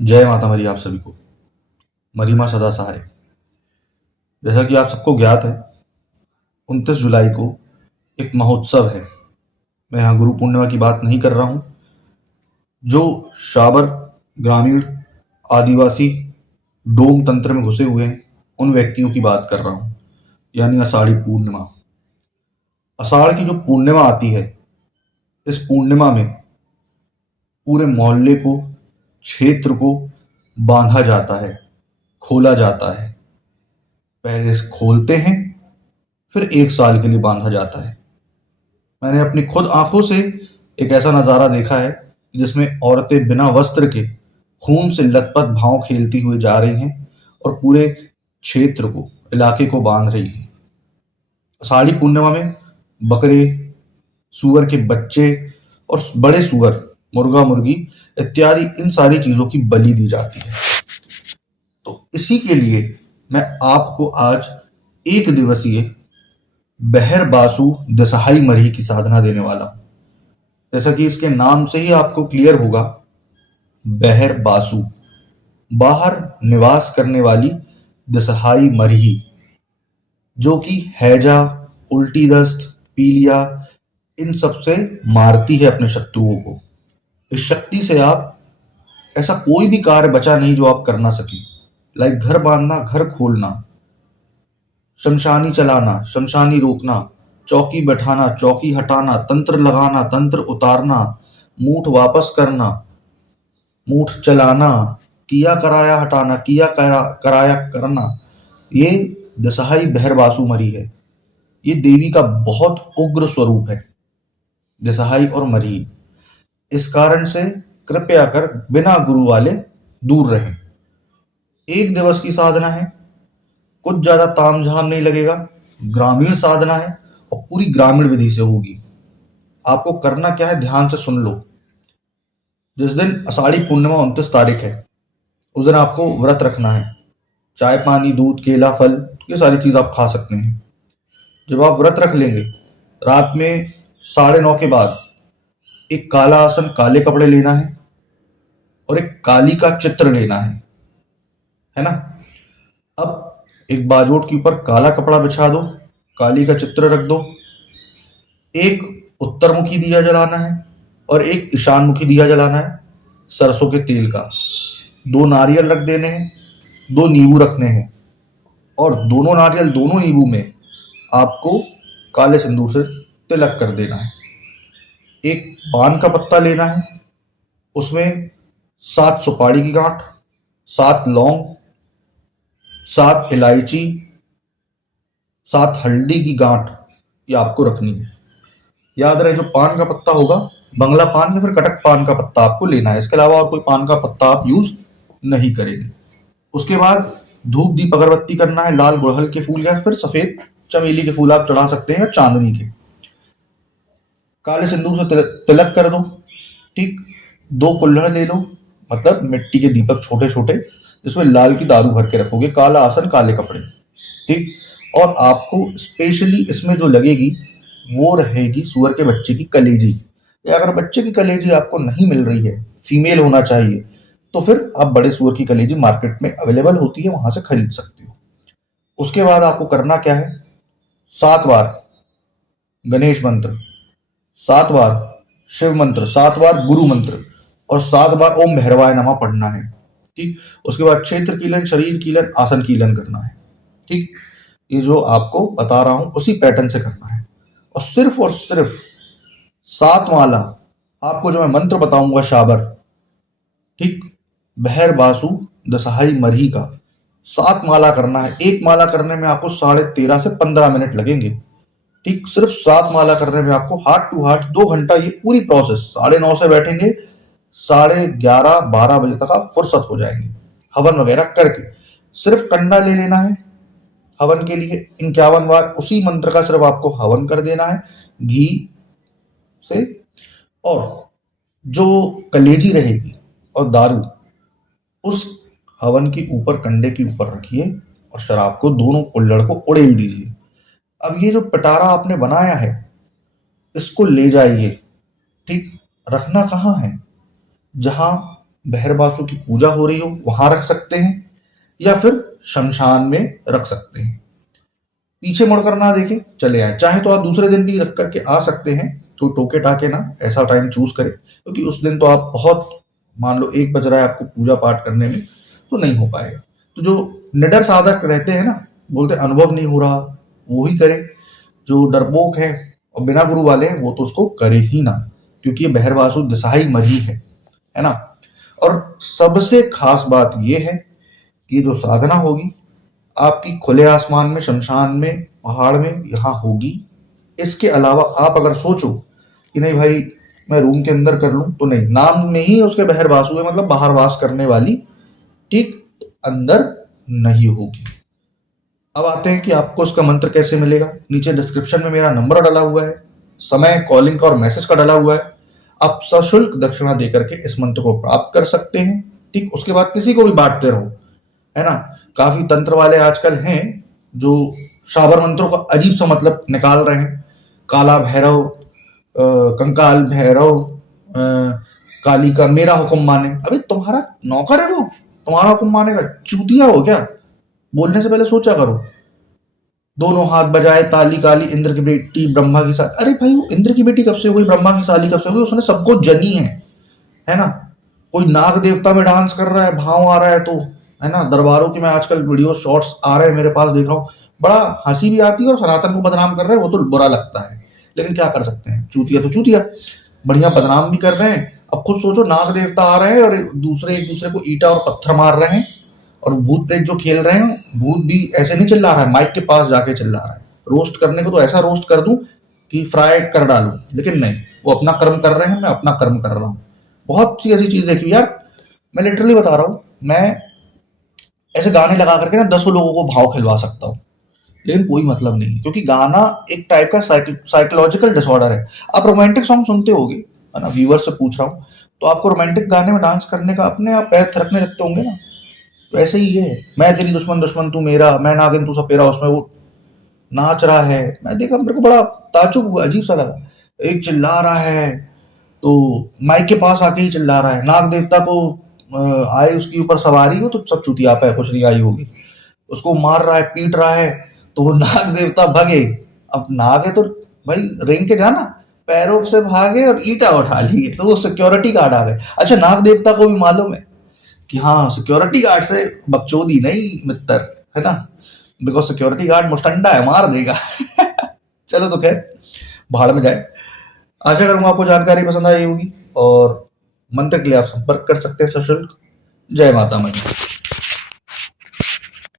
जय माता मरी आप सभी को। मरी माँ सदा सहाय। जैसा कि आप सबको ज्ञात है, 29 जुलाई को एक महोत्सव है। मैं यहाँ गुरु पूर्णिमा की बात नहीं कर रहा हूँ। जो शाबर ग्रामीण आदिवासी डोम तंत्र में घुसे हुए हैं, उन व्यक्तियों की बात कर रहा हूँ, यानी आषाढ़ी पूर्णिमा। आषाढ़ की जो पूर्णिमा आती है, इस पूर्णिमा में पूरे मोहल्ले को, क्षेत्र को बांधा जाता है, खोला जाता है। पहले खोलते हैं, फिर 1 साल के लिए बांधा जाता है। मैंने अपनी खुद आंखों से एक ऐसा नज़ारा देखा है जिसमें औरतें बिना वस्त्र के खून से लथपथ भाव खेलती हुई जा रही हैं और पूरे क्षेत्र को, इलाके को बांध रही हैं। आषाढ़ी पूर्णिमा में बकरे, सूअर के बच्चे और बड़े सूअर, मुर्गा मुर्गी इत्यादि इन सारी चीजों की बलि दी जाती है। तो इसी के लिए मैं आपको आज एक दिवसीय बहर बासु दसहाई मरही की साधना देने वाला हूं। जैसा कि इसके नाम से ही आपको क्लियर होगा, बहर बासु, बाहर निवास करने वाली दसहाई मरही, जो कि हैजा, उल्टी दस्त, पीलिया, इन सब से मारती है अपने शत्रुओं को। इस शक्ति से आप ऐसा कोई भी कार्य बचा नहीं जो आप कर ना सके। लाइक घर बांधना, घर खोलना, शमशानी चलाना, शमशानी रोकना, चौकी बैठाना, चौकी हटाना, तंत्र लगाना, तंत्र उतारना, मूठ वापस करना, मूठ चलाना, किया कराया हटाना, कराया करना, ये दसहाई बहर बासु मरी है। ये देवी का बहुत उग्र स्वरूप है, दसहाई और मरी। इस कारण से कृपया कर बिना गुरु वाले दूर रहें। एक दिवस की साधना है, कुछ ज्यादा तामझाम नहीं लगेगा, ग्रामीण साधना है और पूरी ग्रामीण विधि से होगी। आपको करना क्या है, ध्यान से सुन लो। जिस दिन आषाढ़ी पूर्णिमा 29 तारीख है, उस दिन आपको व्रत रखना है। चाय पानी दूध केला फल, ये सारी चीज आप खा सकते हैं। जब आप व्रत रख लेंगे, रात में 9:30 के बाद एक काला आसन, काले कपड़े लेना है और एक काली का चित्र लेना है ना। अब एक बाजोट के ऊपर काला कपड़ा बिछा दो, काली का चित्र रख दो। एक उत्तरमुखी दिया जलाना है और एक ईशानमुखी दिया जलाना है, सरसों के तेल का। 2 नारियल रख देने हैं, 2 नींबू रखने हैं और दोनों नारियल दोनों नींबू में आपको काले सिंदूर से तिलक कर देना है। एक पान का पत्ता लेना है, उसमें 7 सुपारी की गांठ, 7 लौंग, 7 इलायची, 7 हल्दी की गांठ, ये आपको रखनी है। याद रहे, जो पान का पत्ता होगा, बंगला पान या फिर कटक पान का पत्ता आपको लेना है। इसके अलावा और कोई पान का पत्ता आप यूज नहीं करेंगे। उसके बाद धूप दीप अगरबत्ती करना है। लाल गुड़हल के फूल या फिर सफेद चमेली के फूल आप चढ़ा सकते हैं, या चांदनी के। काले सिंदूर से तिलक कर दो। ठीक, 2 कुल्हड़ ले लो, मतलब मिट्टी के दीपक छोटे छोटे, जिसमें लाल की दारू भर के रखोगे। काला आसन, काले कपड़े। ठीक, और आपको स्पेशली इसमें जो लगेगी वो रहेगी सुअर के बच्चे की कलेजी। या अगर बच्चे की कलेजी आपको नहीं मिल रही है, फीमेल होना चाहिए, तो फिर आप बड़े सुअर की कलेजी मार्केट में अवेलेबल होती है, वहां से खरीद सकते हो। उसके बाद आपको करना क्या है, 7 बार गणेश मंत्र, 7 बार शिव मंत्र, 7 बार गुरु मंत्र और 7 बार ओम भैरवाय नमः पढ़ना है। ठीक, उसके बाद क्षेत्र कीलन, शरीर कीलन, आसन कीलन करना है। ठीक, ये जो आपको बता रहा हूं उसी पैटर्न से करना है। और सिर्फ 7 माला आपको जो मैं मंत्र बताऊंगा शाबर, ठीक, बहर बासु दसहाई मरही का 7 माला करना है। एक माला करने में आपको 13.5 से 15 मिनट लगेंगे। ठीक, सिर्फ 7 माला करने में आपको हार्ट टू हार्ट 2 घंटा, ये पूरी प्रोसेस। 9:30 से बैठेंगे, 11:30-12 बजे तक आप फुर्सत हो जाएंगे हवन वगैरह करके। सिर्फ कंडा ले लेना है हवन के लिए 51 बार, उसी मंत्र का सिर्फ आपको हवन कर देना है घी से। और जो कलेजी रहेगी और दारू, उस हवन के ऊपर, कंडे के ऊपर रखिए और शराब को, दोनों कुल्हड़ को उड़ेल दीजिए। अब ये जो पिटारा आपने बनाया है, इसको ले जाइए। ठीक, रखना कहाँ है, जहां बहरबासु की पूजा हो रही हो वहां रख सकते हैं, या फिर शमशान में रख सकते हैं। पीछे मुड़कर ना देखें, चले आए। चाहे तो आप दूसरे दिन भी रख करके आ सकते हैं, कोई टोके टाके ना ऐसा टाइम चूज करें, क्योंकि उस दिन तो आप बहुत, मान लो 1 बज रहा है आपको पूजा पाठ करने में, तो नहीं हो पाएगा। तो जो निडर साधक रहते हैं ना, बोलते अनुभव नहीं हो रहा, वो ही करे। जो डरपोक है और बिना गुरु वाले हैं, वो तो उसको करे ही ना, क्योंकि ये बहरवासु दिशाई मरी है ना। और सबसे खास बात ये है कि जो साधना होगी आपकी खुले आसमान में, शमशान में, पहाड़ में, यहाँ होगी। इसके अलावा आप अगर सोचो कि नहीं भाई मैं रूम के अंदर कर लूं, तो नहीं, नाम में ही उसके बहरवासु है, मतलब बाहर वास करने वाली, ठीक, अंदर नहीं होगी। अब आते हैं कि आपको इसका मंत्र कैसे मिलेगा। नीचे डिस्क्रिप्शन में मेरा नंबर डाला हुआ है, समय, कॉलिंग का और मैसेज का डाला हुआ है। आप सशुल्क दक्षिणा देकर के इस मंत्र को प्राप्त कर सकते हैं। ठीक, उसके बाद किसी को भी बांटते रहो, है ना। काफी तंत्र वाले आजकल हैं जो शाबर मंत्रों का अजीब सा मतलब निकाल रहे हैं। काला भैरव, कंकाल भैरव, काली का मेरा हुक्म माने। अबे तुम्हारा नौकर है वो, तुम्हारा हुक्म मानेगा? चूतिया हो क्या? बोलने से पहले सोचा करो। दोनों हाथ बजाए, ताली काली, इंद्र की बेटी ब्रह्मा की साथ। अरे भाई वो इंद्र की बेटी कब से हो गई, ब्रह्मा की साली कब से हो गई? उसने सबको जनी है ना। कोई नाग देवता में डांस कर रहा है, भाव आ रहा है, तो है ना। दरबारों की मैं आजकल वीडियो शॉर्ट्स आ रहे हैं मेरे पास, देख रहा हूँ, बड़ा हंसी भी आती है और सनातन को बदनाम कर रहे हैं, वो तो बुरा लगता है। लेकिन क्या कर सकते हैं, चूतिया तो चूतिया, बढ़िया बदनाम भी कर रहे हैं। अब खुद सोचो, नाग देवता आ रहे हैं और एक दूसरे को ईटा और पत्थर मार रहे हैं, और भूत प्रेत जो खेल रहे हैं, भूत भी ऐसे नहीं चिल्ला रहा है, माइक के पास जाके चिल्ला रहा है। रोस्ट करने को तो ऐसा रोस्ट कर दूं कि फ्राई कर डालूं, लेकिन नहीं, वो अपना कर्म कर रहे हैं, मैं अपना कर्म कर रहा हूँ। बहुत सी ऐसी चीज देखी यार, मैं लिटरली बता रहा हूँ। मैं ऐसे गाने लगा करके ना 10 लोगों को भाव खिलवा सकता हूँ, लेकिन कोई मतलब नहीं, क्योंकि गाना एक टाइप का साइकोलॉजिकल डिसऑर्डर है। आप रोमांटिक सॉन्ग सुनते होगे, है ना, व्यूअर से पूछ रहा हूँ, तो आपको रोमांटिक गाने में डांस करने का अपने आप पैर थिरकने लगते होंगे ना। तो ऐसे ही है, मैं तेरी दुश्मन दुश्मन तू मेरा, मैं नागिन तू सपेरा, उसमें वो नाच रहा है, मैं देखा, मेरे को बड़ा ताज्जुब हुआ, अजीब सा लगा। एक चिल्ला रहा है, तो माइक के पास आके ही चिल्ला रहा है। नाग देवता को आए उसके ऊपर सवारी हो, तो सब चुतिया पे कुछ नहीं आई होगी, उसको मार रहा है, पीट रहा है, तो वो नाग देवता भागे। अब नाग है तो भाई रेंग के जाना, पैरों से भागे और ईटा उठा लिए, तो वो सिक्योरिटी गार्ड आ गए। अच्छा, नाग देवता को भी मालूम है कि हाँ, सिक्योरिटी गार्ड से बकचोदी नहीं मित्र, है ना, बिकॉज सिक्योरिटी गार्ड मुस्टंडा है, मार देगा। चलो तो खैर, भाड़ में जाए। आशा करूंगा आपको जानकारी पसंद आई होगी, और मंत्र के लिए आप संपर्क कर सकते हैं सशुल्क। जय माता मनी।